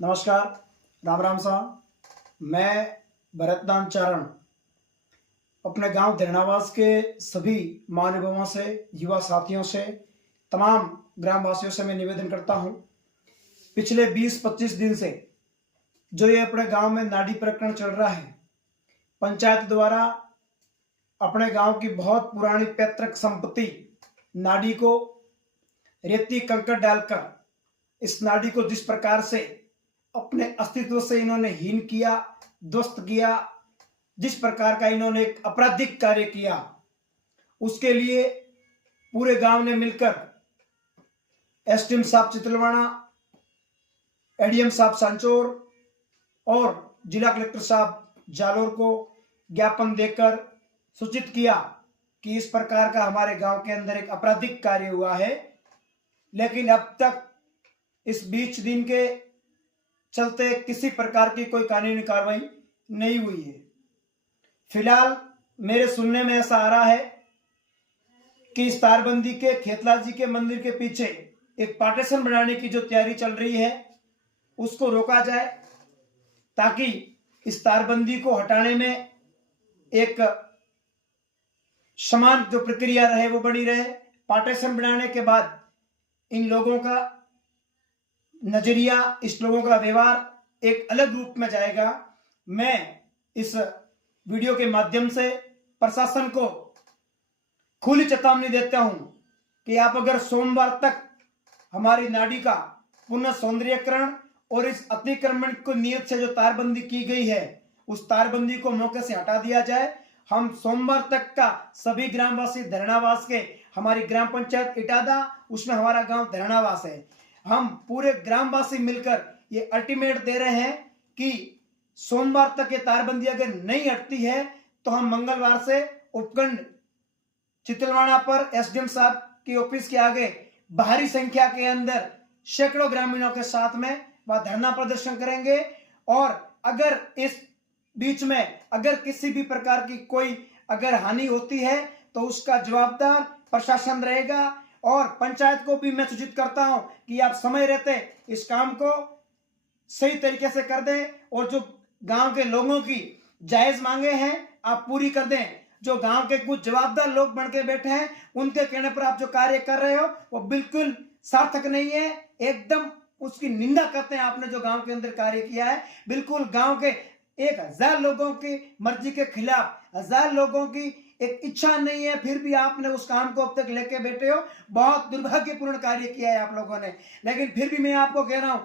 नमस्कार, राम राम साहब। मैं भरतदान चारण अपने गांव धरनावास के सभी महानुभावों से, युवा साथियों से, तमाम ग्रामवासियों से मैं निवेदन करता हूं, पिछले 20-25 दिन से जो ये अपने गांव में नाडी प्रकरण चल रहा है, पंचायत द्वारा अपने गांव की बहुत पुरानी पैतृक संपत्ति नाडी को रेती कंकड़ डालकर इस नाडी को जिस प्रकार से अपने अस्तित्व से इन्होंने हीन किया, ध्वस्त किया, जिस प्रकार का इन्होंने एक आपराधिक कार्य किया, उसके लिए पूरे गांव ने मिलकर एसडीएम साहब चितलवाड़ा, एडीएम साहब सांचौर और जिला कलेक्टर साहब जालोर को ज्ञापन देकर सूचित किया कि इस प्रकार का हमारे गांव के अंदर एक आपराधिक कार्य हुआ है। लेकिन अब तक इस 20 दिन के चलते किसी प्रकार की कोई कानूनी कार्रवाई नहीं हुई है। फिलहाल मेरे सुनने में ऐसा आ रहा है कि इस तारबंदी के खेतला जी के मंदिर के पीछे एक पार्टीशन बनाने की जो तैयारी चल रही है उसको रोका जाए, ताकि इस तारबंदी को हटाने में एक समान जो प्रक्रिया रहे वो बनी रहे। पार्टीशन बनाने के बाद इन लोगों का नजरिया, इस लोगों का व्यवहार एक अलग रूप में जाएगा। मैं इस वीडियो के माध्यम से प्रशासन को खुली चेतावनी देता हूं कि आप अगर सोमवार तक हमारी नाडी का पुनः सौंदर्यीकरण और इस अतिक्रमण को नियत से जो तारबंदी की गई है उस तारबंदी को मौके से हटा दिया जाए। हम सोमवार तक का सभी ग्रामवासी धरनावास के, हमारी ग्राम पंचायत इटादा, उसमें हमारा गांव धरनावास है, हम पूरे ग्रामवासी मिलकर ये अल्टीमेट दे रहे हैं कि सोमवार तक ये तारबंदी अगर नहीं हटती है तो हम मंगलवार से उपखंड चितलवाड़ा पर एसडीएम साहब की ऑफिस के आगे भारी संख्या के अंदर सैकड़ों ग्रामीणों के साथ में वह धरना प्रदर्शन करेंगे। और अगर इस बीच में अगर किसी भी प्रकार की कोई अगर हानि होती है तो उसका जवाबदार प्रशासन रहेगा। और पंचायत को भी मैं सूचित करता हूं कि आप समय रहते इस काम को सही तरीके से कर दें और जो गांव के लोगों की जायज मांगे हैं आप पूरी कर दें। जो गांव के कुछ जवाबदार लोग बन के बैठे हैं उनके कहने पर आप जो कार्य कर रहे हो वो बिल्कुल सार्थक नहीं है, एकदम उसकी निंदा करते हैं। आपने जो गांव के अंदर कार्य किया है बिल्कुल गांव के 1000 लोगों की मर्जी के खिलाफ, 1000 लोगों की एक इच्छा नहीं है, फिर भी आपने उस काम को अब तक लेके बैठे हो। बहुत दुर्भाग्यपूर्ण कार्य किया है आप लोगों ने। लेकिन फिर भी मैं आपको कह रहा हूं